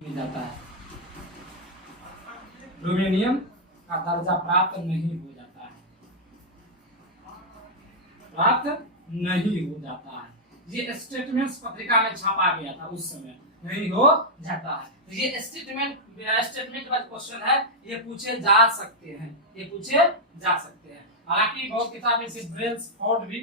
मिल जाता है, रोमेनियम का दर्जा प्राप्त नहीं हो जाता है, प्राप्त नहीं हो जाता है। ये स्टेटमेंट्स पत्रिका में छापा गया था उस समय, नहीं हो जाता है। तो ये स्टेटमेंट वाला क्वेश्चन है, ये पूछे जा सकते हैं, ये पूछे जा सकते हैं। हालांकि बहुत किताबें से ब्रेल्सफोर्ड भी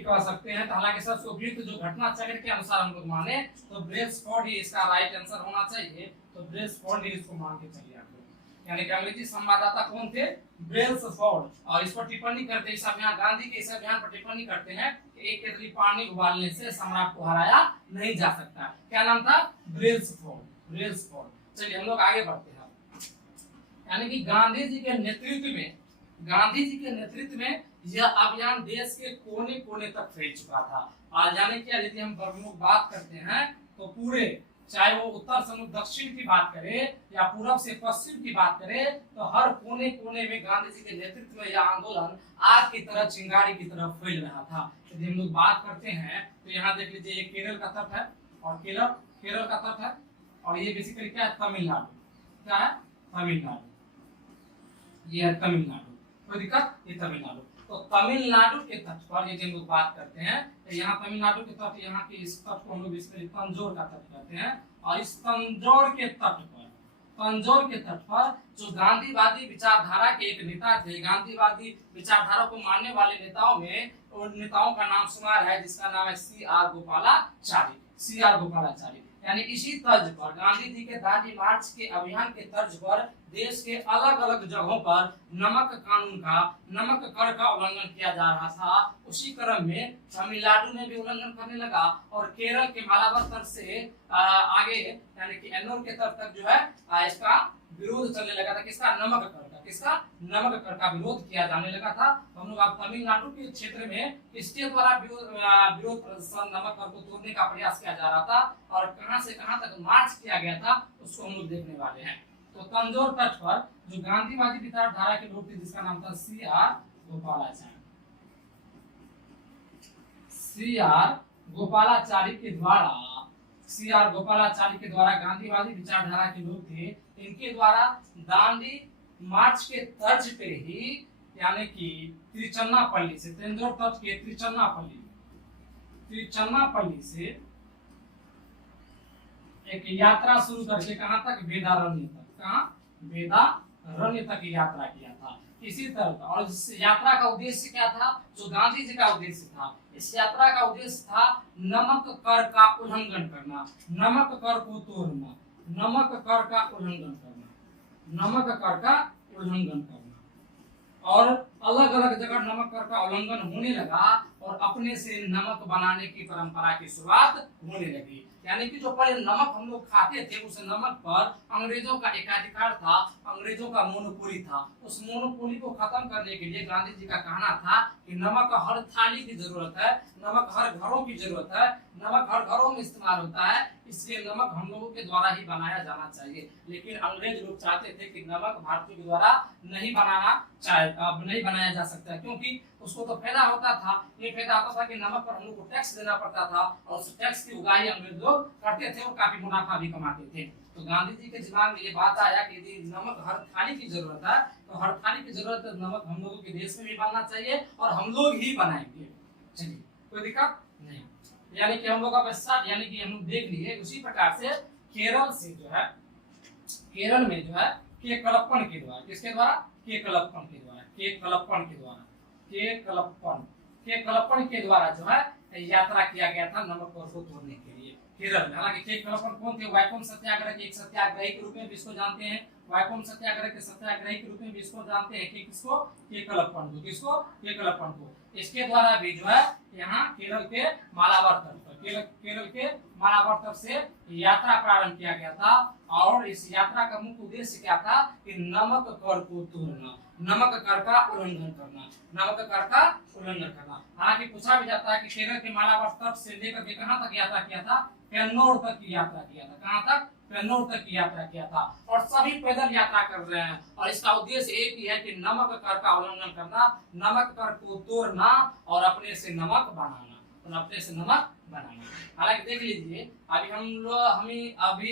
कह सकते हैं। हालांकि सबसे उपयुक्त जो घटना चक्र के अनुसार हम लोग माने तो ब्रेल्सफोर्ड ही इसका राइट आंसर होना चाहिए। तो ब्रेल्सफोर्ड ही इसको मान के चलिए आप लोग। यानी कि अंग्रेजी संवाददाता कौन थे? ब्रेल्सफोर्ड। और इस पर टिप्पणी करते इस अभियान, गांधी के इस अभियान पर टिप्पणी करते हैं कि एक केतली पानी उबालने से सम्राट को हराया नहीं जा सकता। क्या नाम था? ब्रेल्सफोर्ड। चलिए हम लोग आगे बढ़ते हैं। यानी कि गांधी जी के नेतृत्व में यह अभियान देश के कोने कोने तक फैल चुका था। और यानी कि यदि हम प्रमुख बात करते हैं तो पूरे, चाहे वो उत्तर से दक्षिण की बात करें या पूरब से पश्चिम की बात करें, तो हर कोने कोने में गांधी जी के नेतृत्व में यह आंदोलन आग की तरह, चिंगारी की तरह फैल रहा था। यदि हम लोग बात करते हैं तो यहाँ देख लीजिए, ये केरल का तट है और केरल का तट है, और ये बेसिकली क्या है? तमिलनाडु। क्या है? तमिलनाडु। ये है तमिलनाडु। कोई दिक्कत? ये तमिलनाडु। तो तमिलनाडु के तट पर यदि हम लोग बात करते हैं तो यहाँ तमिलनाडु के तट, यहाँ के इस तट को हम लोग बेसिकली तंजौर का तट कहते हैं। और इस तंजौर के तट पर जो गांधीवादी विचारधारा के एक नेता थे, गांधीवादी विचारधारा को मानने वाले नेताओं में, उन नेताओं का नाम शुमार है जिसका नाम है C.R. गोपालाचारी। यानी इसी तर्ज पर गांधी जी के दांडी मार्च के अभियान के तर्ज पर देश के अलग अलग जगहों पर नमक कर का उल्लंघन किया जा रहा था। उसी क्रम में तमिलनाडु में भी उल्लंघन करने लगा और केरल के मालाबार तट से आगे यानी कि एन्नोर के तट तक जो है इसका विरोध चलने लगा था। किसका? नमक कर का विरोध किया जाने लगा था। हम लोग अब तमिलनाडु के क्षेत्र में किसके द्वारा विरोध प्रदर्शन, नमक कर को तोड़ने का प्रयास किया जा रहा था और कहां से कहां तक मार्च किया गया था, उसको हम लोग देखने वाले हैं। तो तंजौर तट पर जो गांधीवादी विचारधारा के लोग थे जिसका नाम था C.R. गोपालाचारी के द्वारा गांधीवादी विचारधारा के लोग थे, इनके द्वारा दांडी मार्च के तर्ज पे ही, यानी कि त्रिचन्नापल्ली से, तंजौर तट के त्रिचन्नापल्ली से एक यात्रा शुरू करके कहां तक? वेदारण्य तक। कहां? वेदारण्य तक यात्रा किया था। इसी तरह और इस यात्रा का उद्देश्य क्या था? जो गांधी जी का उद्देश्य था, इस यात्रा का उद्देश्य था नमक कर का उल्लंघन करना, नमक कर को तोड़ना, नमक कर का उल्लंघन करना। और अलग अलग जगह नमक कर का उल्लंघन होने लगा और अपने से नमक बनाने की परंपरा की शुरुआत होने लगी। यानी कि जो पहले नमक हम लोग खाते थे, उस नमक पर अंग्रेजों का एकाधिकार था, अंग्रेजों का मोनोपोली था। उस मोनोपोली को खत्म करने के लिए गांधी जी का कहना था कि नमक हर थाली की जरूरत है, नमक हर घरों की जरूरत है, नमक हर घरों में इस्तेमाल होता है, इसलिए नमक हम लोगों के द्वारा ही बनाया जाना चाहिए। लेकिन अंग्रेज लोग चाहते थे कि नमक भारतीयों के द्वारा नहीं बनाया जा सकता, क्योंकि उसको तो फायदा होता था। ये फायदा होता था कि नमक पर हम लोग को टैक्स देना पड़ता था और उस टैक्स की उगाही अंग्रेज लोग करते थे और काफी मुनाफा भी कमाते थे। तो गांधी जी के दिमाग में ये बात आया कि यदि नमक हर थाली की जरूरत है तो हर थाली की जरूरत नमक हम लोगों के देश में भी बनना चाहिए और हम लोग ही बनाएंगे। चलिए, कोई दिक्कत नहीं। यानी कि हम लोग का साथ, यानी कि हम लोग देख लिए। उसी प्रकार से केरल से जो है, केरल में जो है के कलप्पन के द्वारा, किसके द्वारा? के कलप्पन के द्वारा जो है यात्रा किया गया था नमक कर को तोड़ने के लिए केरल में। हालांकि के कलप्पन कौन थे? वैकोम सत्याग्रह के एक सत्याग्रही के रूप में भी इसको जानते हैं। वैकोम सत्याग्रह के सत्याग्रही के रूप में भी इसको जानते हैं कि किसको? के कलप्पन को। किसको? के कलप्पन को। इसके द्वारा भी जो है यहाँ केरल के मालाबार तट से यात्रा प्रारंभ किया गया था। और इस यात्रा का मुख्य उद्देश्य क्या था? कि नमक कर को तोड़ना, नमक कर का उल्लंघन करना। हालांकि पूछा भी जाता है कि केरल के मालाबार तट से लेकर के कहां तक यात्रा किया था? पेन्नौर तक की यात्रा किया था। कहां तक? पेन्नौर तक की यात्रा किया था। और सभी पैदल यात्रा कर रहे हैं और इसका उद्देश्य एक ही है कि नमक कर का उल्लंघन करना, नमक कर को तोड़ना और अपने से नमक बनाना। बनाना। हालांकि देख लीजिए अभी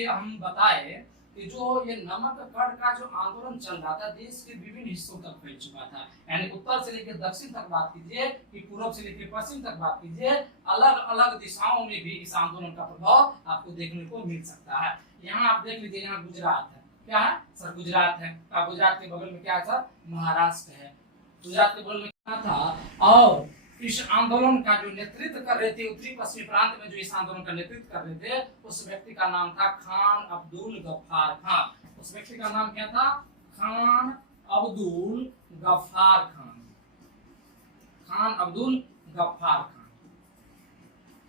हम बताए कि जो ये नमक कड़ का जो आंदोलन चल रहा था देश के विभिन्न हिस्सों तक फैल चुका था, यानी उत्तर से लेकर दक्षिण तक बात कीजिए कि पूर्व से लेकर पश्चिम तक बात कीजिए, अलग अलग दिशाओं में भी इस आंदोलन का प्रभाव आपको देखने को मिल सकता है। यहाँ आप देख लीजिए, यहाँ गुजरात है, क्या है सर? गुजरात है। गुजरात के बगल में क्या है सर? महाराष्ट्र है। गुजरात के बगल में क्या था? और इस आंदोलन का जो नेतृत्व कर रहे थे, उत्तरी पश्चिमी प्रांत में जो इस आंदोलन का नेतृत्व कर रहे थे, उस व्यक्ति का नाम था खान अब्दुल गफ्फार खान। उस व्यक्ति का नाम क्या था? खान अब्दुल गफ्फार खान। खान अब्दुल गफ्फार खान।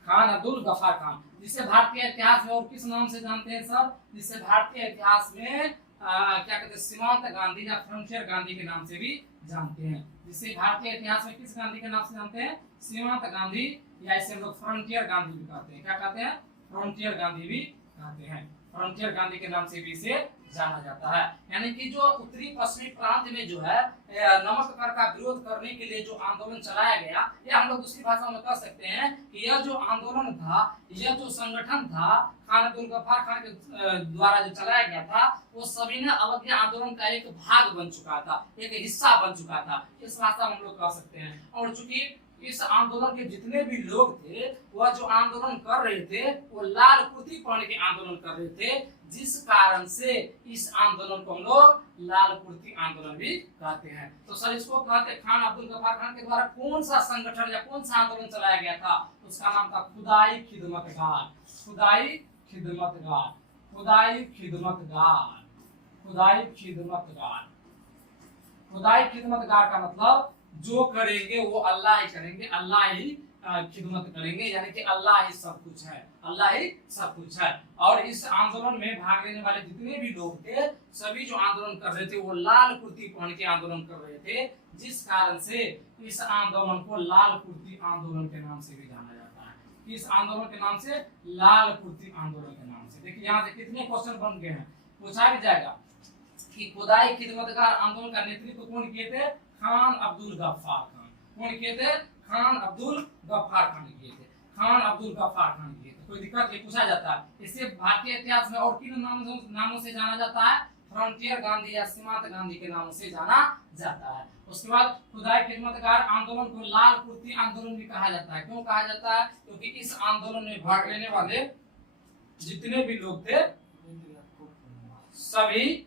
खान अब्दुल गफ्फार खान, जिसे भारतीय इतिहास में और किस नाम से जानते हैं सर? जिसे भारतीय इतिहास में क्या कहते हैं? सीमांत गांधी या फ्रंटियर गांधी के नाम से भी जानते हैं। जिसे भारतीय इतिहास में किस गांधी के नाम से जानते हैं? सीमांत गांधी, या इसे हम लोग फ्रंटियर गांधी भी कहते हैं। क्या कहते हैं? फ्रंटियर गांधी भी कहते हैं। फ्रंटियर गांधी के नाम से भी इसे जाना जाता है। यानी कि जो उत्तरी पश्चिमी प्रांत में जो है नमक कर का विरोध करने के लिए जो आंदोलन चलाया गया, या हम लोग दूसरी भाषा में कह सकते हैं कि यह जो आंदोलन था, यह जो संगठन था खान अब्दुल गफ्फार खान के द्वारा जो चलाया गया था, वो सभी ने अवज्ञा आंदोलन का एक भाग बन चुका था, एक हिस्सा बन चुका था, इस भाषा में हम लोग कह सकते हैं। और चूंकि इस आंदोलन के जितने भी लोग थे, वह जो आंदोलन कर रहे थे वो लाल कुर्ती पहन के आंदोलन कर रहे थे, जिस कारण से इस आंदोलन को हम लोग लाल कुर्ती आंदोलन भी कहते हैं। तो सर इसको कहते हैं खान अब्दुल गफ्फार खान के द्वारा कौन सा संगठन या कौन सा आंदोलन चलाया गया था? उसका नाम था खुदाई खिदमतगार। खुदाई खिदमतगार। खुदाई खिदमतगार। खुदाई खिदमतगार। खुदाई खिदमतगार का मतलब जो करेंगे वो अल्लाह ही करेंगे, अल्लाह ही खिदमत करेंगे, यानी कि अल्लाह ही सब कुछ है, अल्लाह ही सब कुछ है। और इस आंदोलन में भाग लेने वाले जितने भी लोग थे, सभी जो आंदोलन कर रहे थे वो लाल कुर्ती पहन के आंदोलन कर रहे थे, जिस कारण से इस आंदोलन को लाल कुर्ती आंदोलन के नाम से भी जाना जाता है। इस आंदोलन के नाम से लाल कुर्ती आंदोलन के नाम से। देखिए यहाँ से कितने क्वेश्चन बन गए हैं, पूछा भी जाएगा कि खुदाई खिदमतगार आंदोलन का नेतृत्व कौन किए थे? खान अब्दुल गफ्फार खान। कौन किए थे? खान अब्दुल गफ्फार खान किए थे। खान अब्दुल गफ्फार खान किए थे। कोई दिक्कत नहीं, पूछा जाता है। इससे भारतीय इतिहास में और किन नामों से जाना जाता है? फ्रंटियर गांधी या सीमांत गांधी के नामों से जाना जाता है। उसके बाद खुदाई खिदमतगार आंदोलन को लाल कुर्ती आंदोलन भी कहा जाता है। क्यों कहा जाता है? क्योंकि इस आंदोलन में भाग लेने वाले जितने भी लोग थे सभी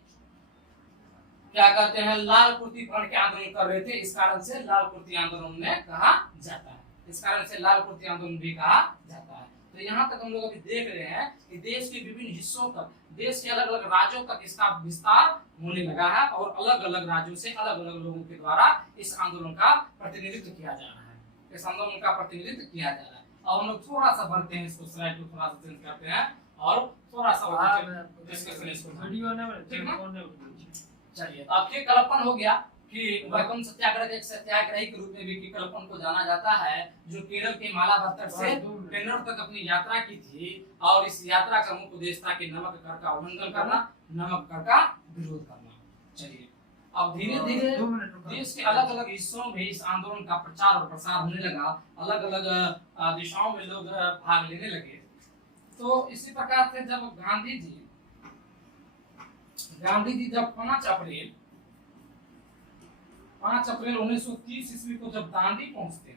क्या कहते हैं? लाल कुर्ती पहन के आंदोलन कर रहे थे, इस कारण से लाल कुर्ती आंदोलन में कहा जाता है। इस कारण से लाल कुर्ती आंदोलन भी कहा जाता है। तो यहाँ तक हम लोग अभी देख रहे हैं कि देश के विभिन्न हिस्सों तक, देश के अलग अलग राज्यों तक इसका विस्तार होने लगा है, और अलग अलग राज्यों से अलग अलग लोगों के द्वारा इस आंदोलन का प्रतिनिधित्व किया जा रहा है। इस आंदोलन का प्रतिनिधित्व किया जा रहा है। अब हम लोग थोड़ा सा बढ़ते हैं, इसको स्लाइड को थोड़ा सा चेंज करते हैं और थोड़ा सा डिस्कशन इसको। चलिए, तो आपके कल्पन हो गया कि वैगन सत्याग्रह एक सत्याग्रही के रूप में भी कल्पन को जाना जाता है, जो केरल के मालाबार से पेन्नूर तक अपनी यात्रा की थी, और इस यात्रा का मुख्य उद्देश्य था कि नमक कर का उल्लंघन करना, नमक कर का विरोध करना। चलिए, अब धीरे धीरे देश के अलग अलग हिस्सों में इस आंदोलन का प्रचार और प्रसार होने लगा, अलग अलग दिशाओं में लोग भाग लेने लगे। तो इसी प्रकार से जब गांधी जी जब 5 अप्रैल 1930 ईस्वी को जब दांडी पहुंचते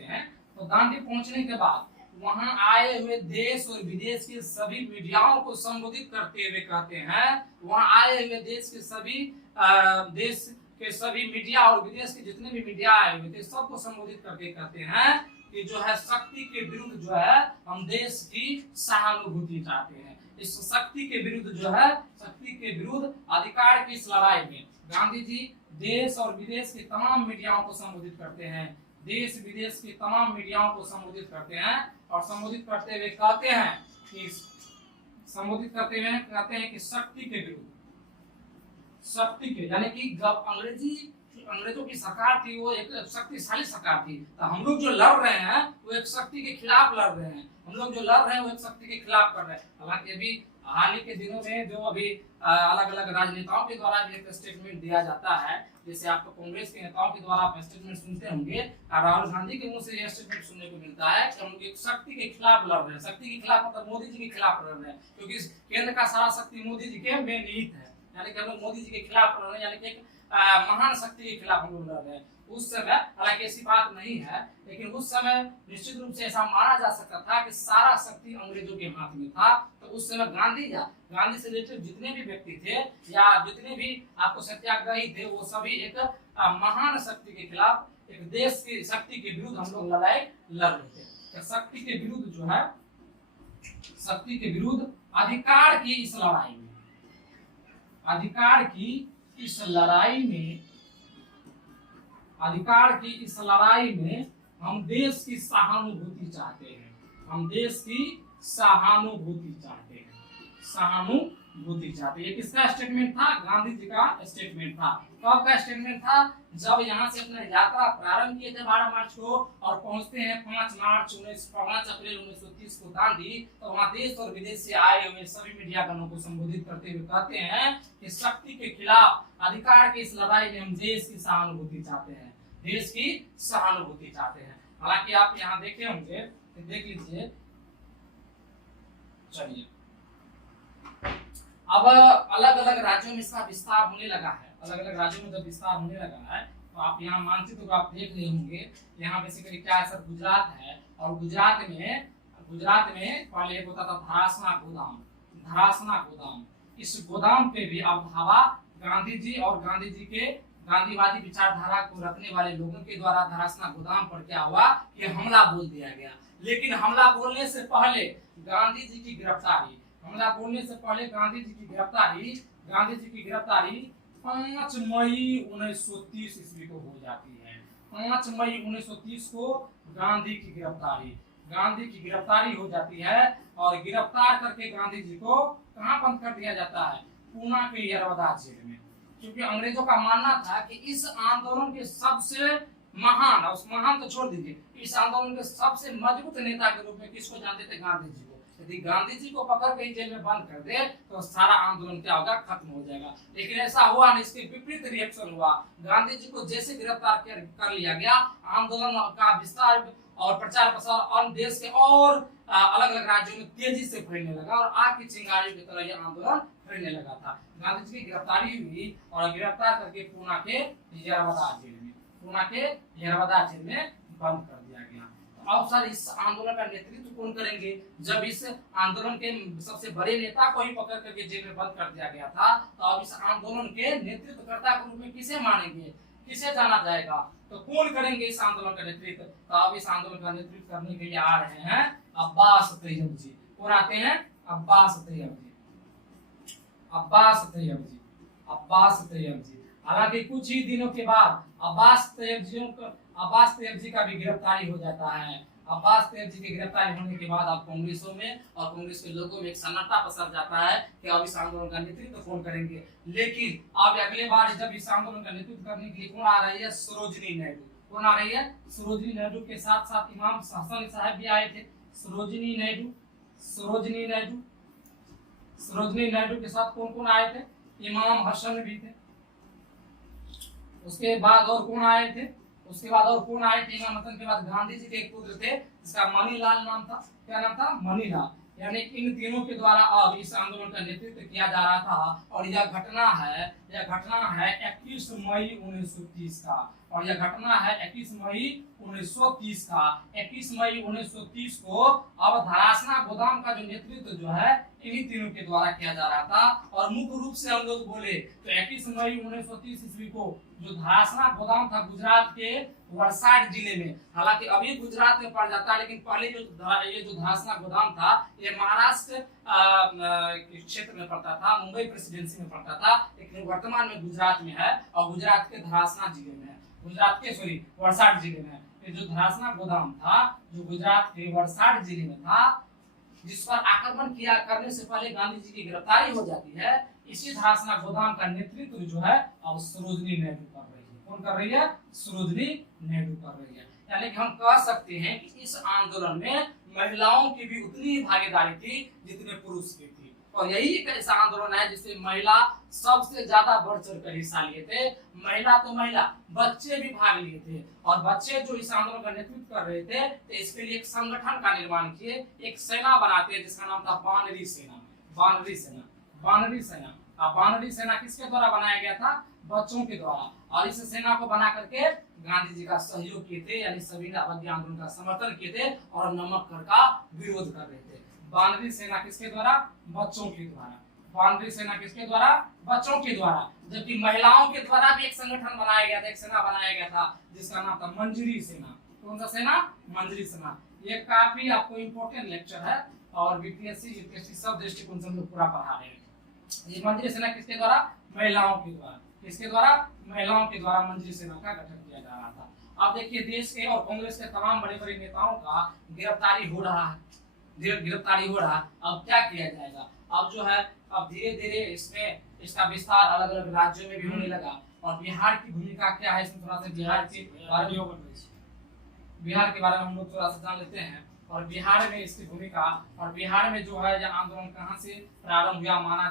हैं, तो दांडी पहुंचने के बाद वहां आए हुए देश और विदेश के सभी मीडियाओं को संबोधित करते हुए कहते हैं, वहां आए हुए देश के सभी मीडिया और विदेश के जितने भी मीडिया आए हुए थे, सबको संबोधित करके कहते हैं कि जो है शक्ति के विरुद्ध जो है हम देश की सहानुभूति चाहते हैं। इस शक्ति के विरुद्ध जो है, शक्ति के विरुद्ध अधिकार की इस लड़ाई में गांधी जी देश और विदेश के तमाम मीडियाओं को संबोधित करते हैं, देश विदेश की तमाम मीडियाओं को संबोधित करते हैं, और संबोधित करते हुए कहते हैं कि शक्ति के विरुद्ध, शक्ति के, यानी कि जब अंग्रेजों की सरकार थी वो एक शक्तिशाली सरकार थी, तो हम लोग जो लड़ रहे हैं वो एक शक्ति के खिलाफ लड़ रहे हैं, हम लोग जो लड़ रहे हैं वो एक शक्ति के खिलाफ कर रहे हैं। हालांकि अभी हाल ही के दिनों में जो अभी अलग अलग राजनेताओं के द्वारा भी एक स्टेटमेंट दिया जाता है, जैसे आप कांग्रेस के नेताओं के द्वारा आप स्टेटमेंट सुनते होंगे, राहुल गांधी के मुंह से यह स्टेटमेंट सुनने को मिलता है कि हम एक शक्ति के खिलाफ लड़ रहे हैं। शक्ति के खिलाफ मतलब मोदी जी के खिलाफ लड़ रहे हैं, क्योंकि केंद्र का सारा शक्ति मोदी जी के में निहित है, यानी कि हम लोग मोदी जी के खिलाफ लड़ रहे हैं, यानी कि एक महान शक्ति के खिलाफ हम लोग लड़ रहे हैं। उस समय हालांकि ऐसी बात नहीं है, लेकिन उस समय निश्चित रूप से ऐसा माना जा सकता था कि सारा शक्ति अंग्रेजों के हाथ में था। तो उस समय गांधी से रिलेटेड जितने भी व्यक्ति थे या जितने भी आपको सत्याग्रही थे, वो सभी एक महान शक्ति के खिलाफ, एक देश की शक्ति के विरुद्ध हम लोग लड़ाई लड़ रहे थे। तो शक्ति के विरुद्ध जो है, शक्ति के विरुद्ध अधिकार की इस लड़ाई में, अधिकार की इस लड़ाई में हम देश की सहानुभूति चाहते हैं। हम देश की सहानुभूति चाहते हैं। ये किसका स्टेटमेंट था? गांधी जी का स्टेटमेंट था। कब का स्टेटमेंट था? जब यहाँ से अपना यात्रा प्रारंभ किए थे 12 मार्च को और पहुंचते हैं 5 अप्रैल 1930 को दांडी, तो वहाँ देश और विदेश से आए हुए सभी मीडियागणों को संबोधित करते हुए कहते हैं कि शक्ति के खिलाफ अधिकार की इस लड़ाई में हम देश की सहानुभूति चाहते हैं, देश की सहानुभूति चाहते हैं। हालांकि आप यहाँ देखे होंगे, देख लीजिए, चलिए अब अलग अलग राज्यों में इसका विस्तार होने लगा है। अलग अलग राज्यों में जब विस्तार होने लगा है तो आप यहाँ मानचित्र को आप देख रहे होंगे। यहाँ बेसिकली क्या है सर, गुजरात है, और गुजरात में पहले एक होता था धरासना गोदाम। इस गोदाम पे भी अब धावा गांधी जी और गांधी जी के गांधीवादी विचारधारा को रखने वाले लोगों के द्वारा धरासना गोदाम पर क्या हुआ कि हमला बोल दिया गया। लेकिन हमला बोलने से पहले गांधी जी की गिरफ्तारी 5 मई 1930 ईस्वी को हो जाती है। 5 मई 1930 को गांधी की गिरफ्तारी हो जाती है, और गिरफ्तार करके गांधी जी को कहाँ बंद कर दिया जाता है? पूना के यरवदा जेल में। क्योंकि अंग्रेजों का मानना था कि इस आंदोलन के सबसे महान, और उस महान तो छोड़ दीजिए, इस आंदोलन के सबसे मजबूत नेता के रूप में किसको जानते थे? गांधी जी को। यदि गांधी जी को पकड़ के जेल में बंद कर दे तो सारा आंदोलन क्या होगा? खत्म हो जाएगा। लेकिन ऐसा हुआ नहीं, इसके विपरीत रिएक्शन हुआ। गांधी जी को जैसे गिरफ्तार कर लिया गया, आंदोलन का विस्तार और प्रचार प्रसार अन्य देश के और अलग अलग राज्यों में तेजी से फैलने लगा, और आग की चिंगारियों की तरह यह आंदोलन फैलने लगा था। गांधी जी की गिरफ्तारी हुई और गिरफ्तार करके पूना के यरवदा जेल में बंद कर दिया गया। अब सर इस आंदोलन का नेतृत्व कौन करेंगे? जब इस आंदोलन के सबसे बड़े नेता को ही पकड़ करके जेल में बंद कर दिया गया था, तो अब इस आंदोलन के नेतृत्वकर्ता के रूप में किसे मानेंगे, किसे जाना जाएगा? तो कौन करेंगे इस आंदोलन का नेतृत्व? तो अब इस आंदोलन का नेतृत्व करने के लिए आ रहे हैं अब्बास तैयब जी। कौन आते हैं? अब्बास तैयब जी। हालांकि कुछ ही दिनों के बाद अब्बास तैयब जी का भी गिरफ्तारी हो जाता है। अब्बास तैयब जी की गिरफ्तारी होने के बाद अब कांग्रेसों में और कांग्रेस के लोगों में एक सन्नाटा पसर जाता है कि अब इस आंदोलन का नेतृत्व कौन करेंगे। लेकिन अब अगले बार जब इस आंदोलन का नेतृत्व करने के लिए कौन आ रही है? सरोजिनी नायडू। कौन आ रही है? सरोजिनी नायडू के साथ साथ इमाम हसन साहब भी आए थे। सरोजिनी नायडू के साथ कौन कौन आए थे? इमाम हसन भी थे। उसके बाद और कौन आए थे? इमाम हसन के बाद गांधी जी के एक पुत्र थे जिसका मनीलाल नाम था। क्या नाम था? मनीलाल। यानी इन तीनों के द्वारा अब इस आंदोलन का नेतृत्व किया जा रहा था। और यह घटना है 21 मई 1930 का। और यह घटना है 21 मई 1930 का। 21 मई 1930 को अब धरासना गोदाम का जो नेतृत्व जो है इन्हीं तीनों के द्वारा किया जा रहा था। और मुख्य रूप से हम लोग बोले तो 21 मई 1930 ईस्वी को जो धरासना गोदाम था गुजरात के वलसाड जिले में, हालांकि अभी गुजरात में पड़ जाता है, लेकिन पहले ये जो धरासना गोदाम था ये महाराष्ट्र क्षेत्र में पड़ता था, मुंबई प्रेसिडेंसी में पड़ता था, लेकिन वर्तमान में गुजरात में है और गुजरात के धरासना जिले में है। वलसाड जिले में ये जो धरासना गोदाम था जो गुजरात के वलसाड जिले में था, जिस पर आक्रमण करने से पहले गांधी जी की गिरफ्तारी हो जाती है, इसी धरासना गोदाम का नेतृत्व जो है अब सरोजिनी नायडू कर रही है। कौन कर रही है? सरोजिनी नायडू कर रही है। यानी कि हम कह सकते हैं कि इस आंदोलन में महिलाओं की भी उतनी ही भागीदारी थी जितने पुरुष की थी। और यही एक ऐसा आंदोलन है जिससे महिला सबसे ज्यादा बढ़ चढ़ कर हिस्सा लिए थे। महिला तो महिला, बच्चे भी भाग लिए थे, और बच्चे जो इस आंदोलन का नेतृत्व कर रहे थे, तो इसके लिए एक संगठन का निर्माण किए, एक सेना बनाते जिसका नाम था बानरी सेना। बानरी सेना, बानरी सेना। अब बानरी सेना किसके द्वारा बनाया गया था? बच्चों के द्वारा। और इस सेना को बना करके गांधी जी का सहयोग किए थे, यानी सभी अवज्ञा आंदोलन का समर्थन किए थे और नमक कर का विरोध कर रहे थे। बानरी सेना किसके द्वारा? बच्चों के द्वारा। बानरी सेना किसके द्वारा? बच्चों के द्वारा। जबकि महिलाओं के द्वारा भी एक संगठन बनाया गया था, एक सेना बनाया गया था जिसका नाम था मंजरी सेना। कौन सा सेना? मंजरी सेना। ये काफी आपको इम्पोर्टेंट लेक्चर है और बीपीएससी यूपीएससी सब दृष्टिकोण से हम लोग पूरा पढ़ा रहे हैं। ये मंजरी सेना किसके द्वारा? महिलाओं के द्वारा। किसके द्वारा? महिलाओं के द्वारा मंजरी सेना का गठन किया जा रहा था। अब देखिए देश के और कांग्रेस के तमाम बड़े बड़े नेताओं का गिरफ्तारी हो रहा है, गिरफ्तारी हो रहा है। अब क्या किया जाएगा? अब जो है अब धीरे धीरे इसमें इसका विस्तार अलग अलग राज्यों में भी होने लगा। और बिहार की भूमिका क्या है इसमें थोड़ा सा बिहार के बारे में हम लोग थोड़ा सा जान लेते हैं। और बिहार में इसकी भूमिका, और बिहार में जो है यह आंदोलन कहाँ से प्रारंभ हुआ माना